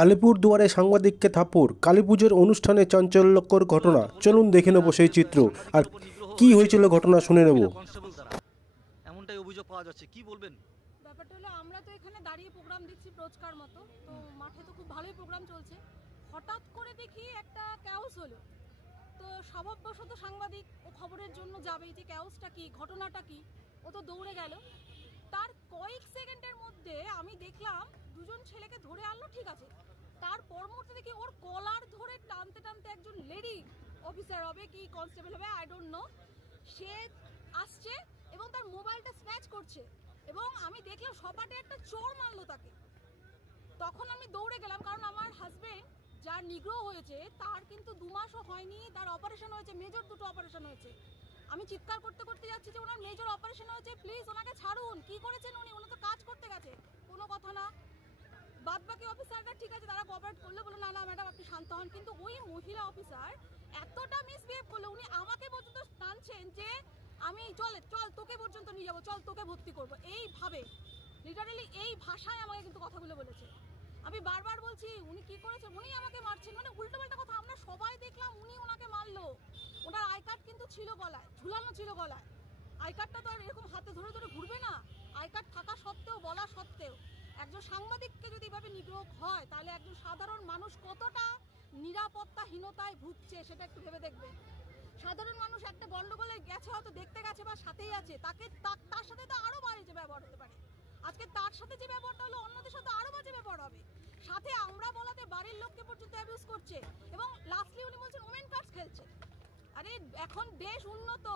আলিপুরদুয়ারে সাংবাদিককে থাপ্পড়, কালীপুজোর অনুষ্ঠানে চাঞ্চল্যকর ঘটনা। চলুন দেখে নেব সেই চিত্র আর কি হয়েছিল ঘটনা শুনে নেব। এমনটাই অভিযোগ পাওয়া যাচ্ছে, কি বলবেন? ব্যাপারটা হলো আমরা তো এখানে দাঁড়িয়ে প্রোগ্রাম দেখছি রোজকার মতো, তো মাঠে তো খুব ভালোই প্রোগ্রাম চলছে। হঠাৎ করে দেখি একটা ক্যাওস হলো। তো স্বভাববশত সাংবাদিক ও খবরের জন্য যাবেই, যে ক্যাওসটা কি, ঘটনাটা কি। ও তো দৌড়ে গেল। তার কয়েক সেকেন্ডের মধ্যে আমি দেখলাম দুজন ছেলেকে ধরে আনলো, ঠিক আছে। তার পর মুহূর্তে দেখি ওর কলার ধরে টানতে টানতে একজন লেডি অফিসার হবে কি কনস্টেবল হবে আই ডোন্ট নো, সে আসছে এবং তার মোবাইলটা স্ন্যাচ করছে এবং আমি দেখলাম সপাটে একটা চোর মারলো তাকে। তখন আমি দৌড়ে গেলাম, কারণ আমার হাজবেন্ড যার নিগ্রহ হয়েছে তার কিন্তু 2 মাসও হয়নি, তার অপারেশন হয়েছে, মেজর 2টো অপারেশন হয়েছে। আমি চিৎকার করতে করতে যাচ্ছি যে ওনার মেজর অপারেশন হয়েছে, প্লিজ ওনাকে ছাড়ুন। কি করেছেন উনি? উনি তো কাজ করতে গেছে, কোনো কথা না। বাদ বাকি অফিসাররা ঠিক আছে, তারা কোঅপারেট করলো, বলে না না ম্যাডাম আপনি শান্ত হন। কিন্তু ওই মহিলা অফিসার এতটা মিসবিহেভ করলো, উনি আমাকে পর্যন্ত টানছেন যে আমি চল চল তোকে পর্যন্ত নিয়ে যাবো, চল তোকে ভর্তি করবো, এইভাবে লিটারালি এই ভাষায় আমাকে কিন্তু কথাগুলো বলেছে। আমি বারবার বলছি উনি কি করেছেন, উনি আমাকে মারছেন, মানে উল্টোপাল্টা কথা। আমরা সবাই দেখলাম উনি ওনাকে মারলো। ওনার আই কার্ড কিন্তু ছিল গলায়, ঝুলানো ছিল গলায়। আই কার্ডটা তো আর এরকম হাতে ধরে ধরে ঘুরবে না। আই কার্ড থাকা সত্ত্বেও, বলা সত্ত্বেও একজন সাংবাদিককে যদি এভাবে নিগ্রহ হয়, তাহলে একজন সাধারণ মানুষ কতটা নিরাপত্তাহীনতায় ভুগছে সেটা একটু ভেবে দেখবে। সাধারণ মানুষ একটা গন্ডগোলে গেছে, হয়তো দেখতে গেছে বা সাথেই আছে, তাকে তার সাথে তো আরো বাজে ব্যবহার হতে পারে। আজকে তার সাথে যে ব্যবহারটা হলো, অন্যদের সাথে আরো বাজে ব্যবহার হবে। সাথে আমরা বলাতে বাড়ির লোককে পর্যন্ত অ্যাবিউজ করছে এবং লাস্টলি উনি বলছেন ওমেন কার্ডস খেলছে। আরে এখন দেশ উন্নত,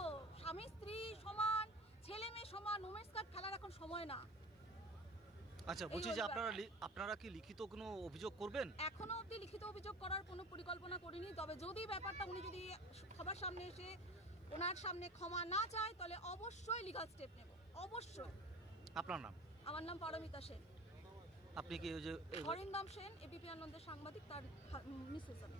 স্বামী স্ত্রী সমান, ছেলে মেয়ে সমান, ওমেন্স কার্ড খেলার এখন সময় না। আচ্ছা, বলছি যে আপনারা কি লিখিত কোনো অভিযোগ করবেন? এখনো অবধি লিখিত অভিযোগ করার কোনো পরিকল্পনা করিনি, তবে যদি ব্যাপারটা উনি যদি সবার সামনে এসে ওনার সামনে ক্ষমা না চায়, তাহলে অবশ্যই লিগাল স্টেপ নেব, অবশ্যই। আপনার নাম? আমার নাম পারমিতা সেন। আপনি কি ওই যে অরিন্দম সেন, এবিপি আনন্দের সাংবাদিক, তার মিসেস আমি।